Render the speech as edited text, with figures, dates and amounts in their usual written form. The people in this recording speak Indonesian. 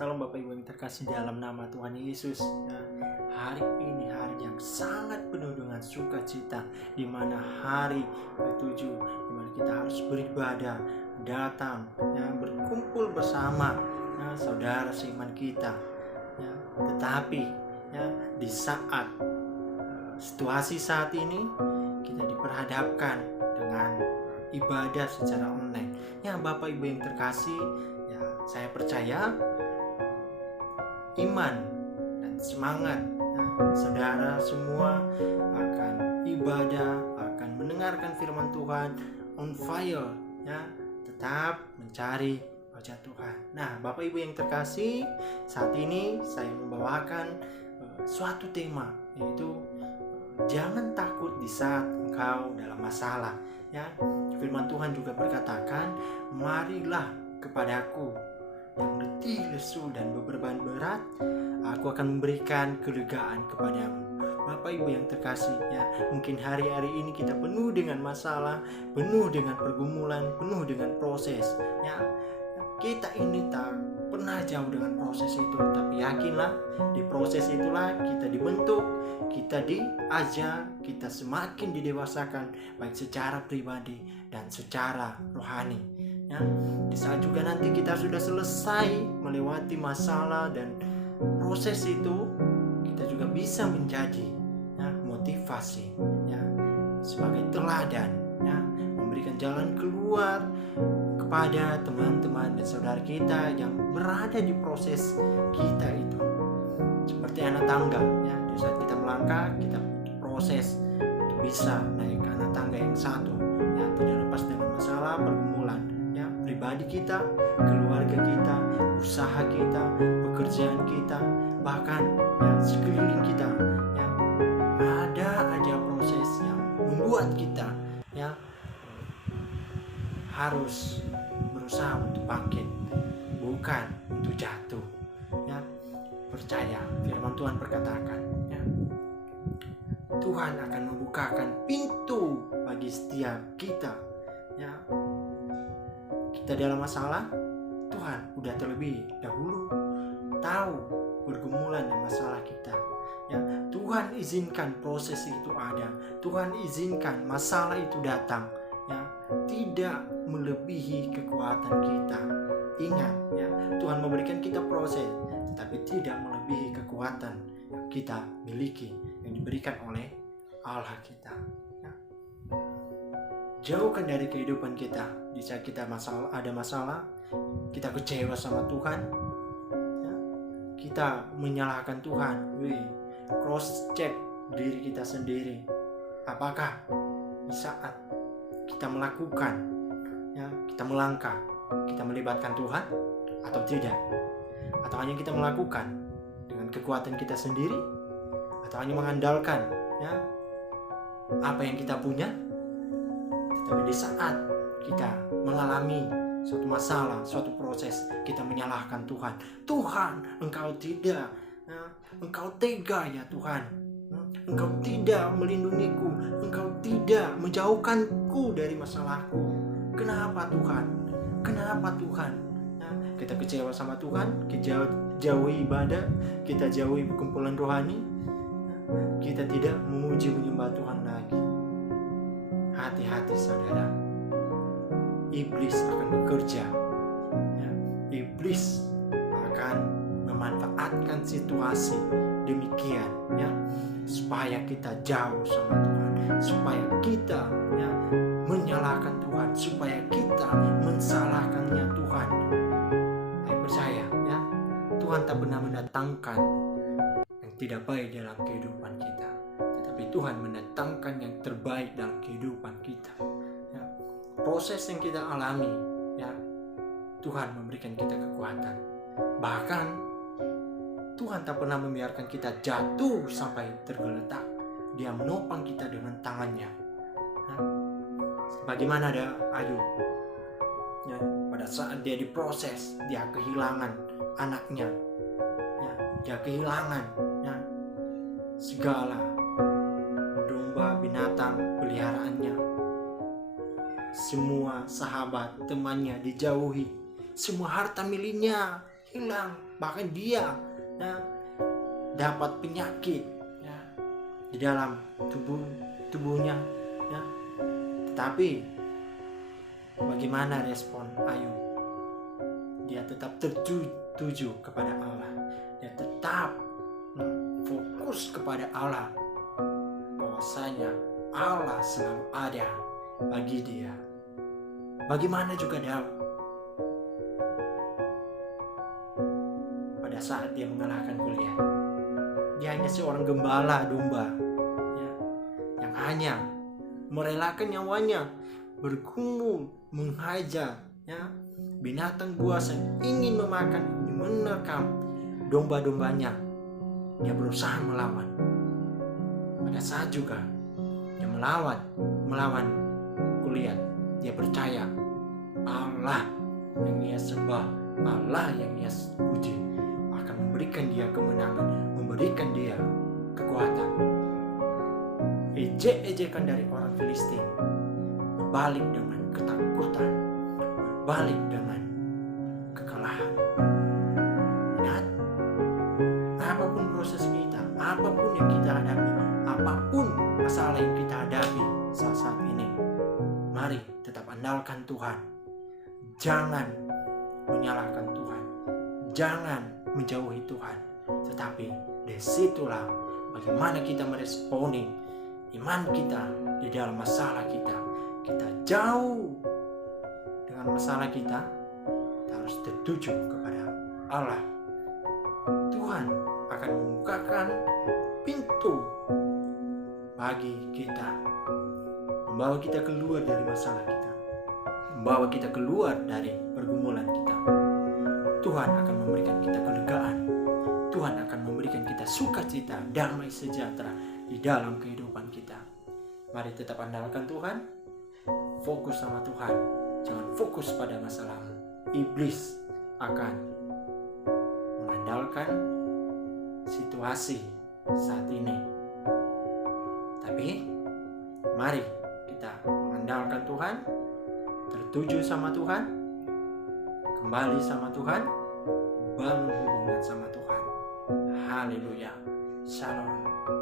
Salam Bapak Ibu yang terkasih dalam nama Tuhan Yesus. Nah, hari ini hari yang sangat penuh dengan sukacita, di mana hari ke-7, di mana kita harus beribadah, datang, berkumpul bersama saudara seiman kita. Tetapi di saat situasi saat ini kita diperhadapkan dengan ibadah secara online. Bapak Ibu yang terkasih, saya percaya iman dan semangat saudara semua akan ibadah, akan mendengarkan firman Tuhan on fire, tetap mencari wajah Tuhan. Bapak Ibu yang terkasih, saat ini saya membawakan suatu tema, yaitu jangan takut di saat engkau dalam masalah. Firman Tuhan juga berkatakan, marilah kepadaku yang letih, lesu, dan beban berat, aku akan memberikan kelegaan kepadamu. Bapak Ibu yang terkasih, mungkin hari-hari ini kita penuh dengan masalah, penuh dengan pergumulan, penuh dengan proses. Kita ini tak pernah jauh dengan proses itu, tapi yakinlah di proses itulah kita dibentuk, kita diajar, kita semakin didewasakan, baik secara pribadi dan secara rohani. Di saat juga nanti kita sudah selesai melewati masalah dan proses itu, kita juga bisa menjadi motivasi, sebagai teladan, memberikan jalan keluar kepada teman-teman dan saudara kita yang berada di proses kita itu. Seperti anak tangga, di saat kita melangkah, kita proses untuk bisa naik ke anak tangga yang satu, tidak lepas dengan masalah, pergumulan, pribadi kita, keluarga kita, usaha kita, pekerjaan kita, bahkan sekeliling kita, ada aja proses yang membuat kita harus berusaha untuk bangkit, bukan untuk jatuh. Percaya, firman Tuhan berkatakan, Tuhan akan membukakan pintu bagi setiap kita. Kita dalam masalah, Tuhan udah terlebih dahulu tahu pergumulan dan masalah kita. Tuhan izinkan proses itu ada, Tuhan izinkan masalah itu datang, tidak melebihi kekuatan kita. Ingat, Tuhan memberikan kita proses, tetapi tidak melebihi kekuatan yang kita miliki, yang diberikan oleh Allah kita. Jauhkan dari kehidupan kita di saat kita ada masalah, kita kecewa sama Tuhan, kita menyalahkan Tuhan. Cross check diri kita sendiri, apakah di saat kita melakukan, kita melangkah, kita melibatkan Tuhan atau tidak, atau hanya kita melakukan dengan kekuatan kita sendiri, atau hanya mengandalkan apa yang kita punya. Tetapi di saat kita mengalami suatu masalah, suatu proses, kita menyalahkan Tuhan. Tuhan, Engkau tidak, Engkau tega ya Tuhan, Engkau tidak melindungiku, Engkau tidak menjauhkanku dari masalahku. Kenapa Tuhan? Kenapa Tuhan? Kita kecewa sama Tuhan, kita jauhi ibadah, kita jauhi perkumpulan rohani, kita tidak memuji menyembah Tuhan lagi. Hati-hati saudara, iblis akan bekerja, iblis akan memanfaatkan situasi demikian, supaya kita jauh sama Tuhan, supaya kita menyalahkan Tuhan, supaya kita mensalahkannya Tuhan. Saya percaya, Tuhan tak pernah mendatangkan yang tidak baik dalam kehidupan kita, tetapi Tuhan mendatangkan yang terbaik dalam kehidupan kita. Proses yang kita alami, Tuhan memberikan kita kekuatan. Bahkan Tuhan tak pernah membiarkan kita jatuh sampai tergeletak. Dia menopang kita dengan tangannya. Bagaimana ada Ayub, pada saat dia diproses, dia kehilangan anaknya, dia kehilangan segala domba, binatang peliharaannya, semua sahabat temannya dijauhi, semua harta miliknya hilang. bahkan dia ya, dapat penyakit ya, di dalam tubuhnya ya. Tetapi bagaimana respon Ayub? Dia tetap tertuju kepada Allah. Dia tetap fokus kepada Allah, bahwasanya Allah selalu ada bagi dia. Bagaimana juga Daud, pada saat dia mengalahkan Goliat, dia hanya seorang gembala domba ya, yang hanya merelakan nyawanya bergumul menghajar ya, binatang buas yang ingin memakan, ingin menerkam domba-dombanya. Dia berusaha melawan. Pada saat juga dia melawan Goliat, dia percaya Allah yang ia sembah, Allah yang ia puji akan memberikan dia kemenangan, memberikan dia kekuatan. Ejek-ejekan dari orang Filistin berbalik dengan ketakutan, berbalik dengan kekalahan. Ingat, apapun proses kita, apapun yang kita hadapi, apapun masalah yang kita hadapi saat ini, mari tetap andalkan Tuhan. Jangan menyalahkan Tuhan, jangan menjauhi Tuhan, tetapi disitulah bagaimana kita meresponi iman kita di dalam masalah kita. Kita jauh dengan masalah kita harus tertuju kepada Allah. Tuhan akan membukakan pintu bagi kita, membawa kita keluar dari masalah kita, membawa kita keluar dari pergumulan kita. Tuhan akan memberikan kita kelegaan. Tuhan akan memberikan kita sukacita, damai sejahtera di dalam kehidupan kita. Mari tetap andalkan Tuhan, fokus sama Tuhan, jangan fokus pada masalahmu. Iblis akan mengandalkan situasi saat ini, tapi mari kita mengandalkan Tuhan, tertuju sama Tuhan, kembali sama Tuhan, bangun hubungan sama Tuhan. Haleluya. Shalom.